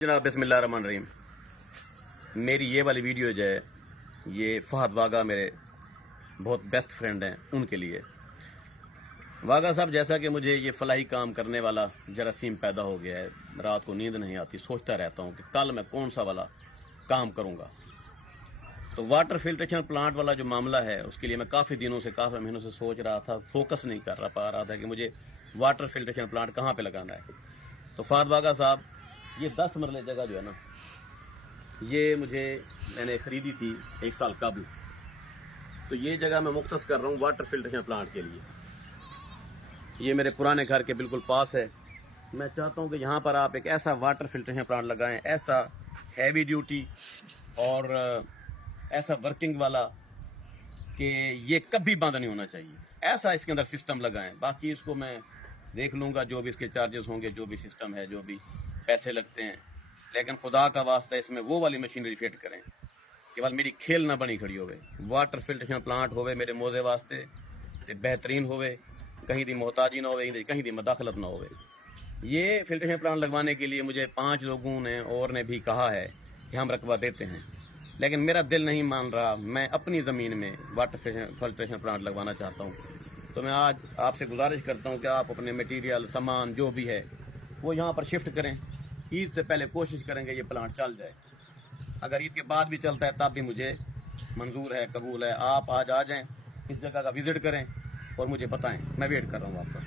जनाब बिस्मिल्लाहिर्रहमानिर्रहीम। मेरी ये वाली वीडियो जो है ये फहद वागा मेरे बहुत बेस्ट फ्रेंड हैं उनके लिए। वागा साहब, जैसा कि मुझे ये फलाही काम करने वाला जरासीम पैदा हो गया है, रात को नींद नहीं आती, सोचता रहता हूँ कि कल मैं कौन सा वाला काम करूँगा। तो वाटर फिल्ट्रेशन प्लांट वाला जो मामला है उसके लिए मैं काफ़ी दिनों से, काफ़ी महीनों से सोच रहा था, फोकस नहीं कर पा रहा था कि मुझे वाटर फिल्ट्रेशन प्लांट कहाँ पे लगाना है। तो फहद वागा साहब, ये 10 मरले जगह जो है ना, ये मैंने ख़रीदी थी 1 साल कबल। तो ये जगह मैं मुख्तस कर रहा हूँ वाटर फिल्ट्रेशन प्लांट के लिए। ये मेरे पुराने घर के बिल्कुल पास है। मैं चाहता हूँ कि यहाँ पर आप एक ऐसा वाटर फिल्ट्रेशन प्लांट लगाएं, ऐसा हैवी ड्यूटी और ऐसा वर्किंग वाला कि ये कभी बंद नहीं होना चाहिए, ऐसा इसके अंदर सिस्टम लगाएं। बाकी इसको मैं देख लूँगा, जो भी इसके चार्जेस होंगे, जो भी सिस्टम है, जो भी पैसे लगते हैं, लेकिन खुदा का वास्ता इसमें वो वाली मशीनरी फिट करें कि बस मेरी खेल ना बनी खड़ी होवे। वाटर फिल्ट्रेशन प्लांट होवे मेरे मोजे वास्ते ते बेहतरीन होवे, कहीं दी मोहताजी ना होवे, कहीं दी मदाखलत ना होवे। ये फिल्ट्रेशन प्लांट लगवाने के लिए मुझे 5 लोगों ने और ने भी कहा है कि हम रकबा देते हैं, लेकिन मेरा दिल नहीं मान रहा। मैं अपनी ज़मीन में वाटर फिल्ट्रेशन प्लांट लगवाना चाहता हूँ। तो मैं आज आपसे गुजारिश करता हूँ कि आप अपने मटीरियल, सामान जो भी है वो यहाँ पर शिफ्ट करें। ईद से पहले कोशिश करेंगे ये प्लांट चल जाए। अगर ईद के बाद भी चलता है तब भी मुझे मंजूर है, कबूल है। आप आज आ जाएं, इस जगह का विज़िट करें और मुझे बताएं। मैं वेट कर रहा हूँ आपका।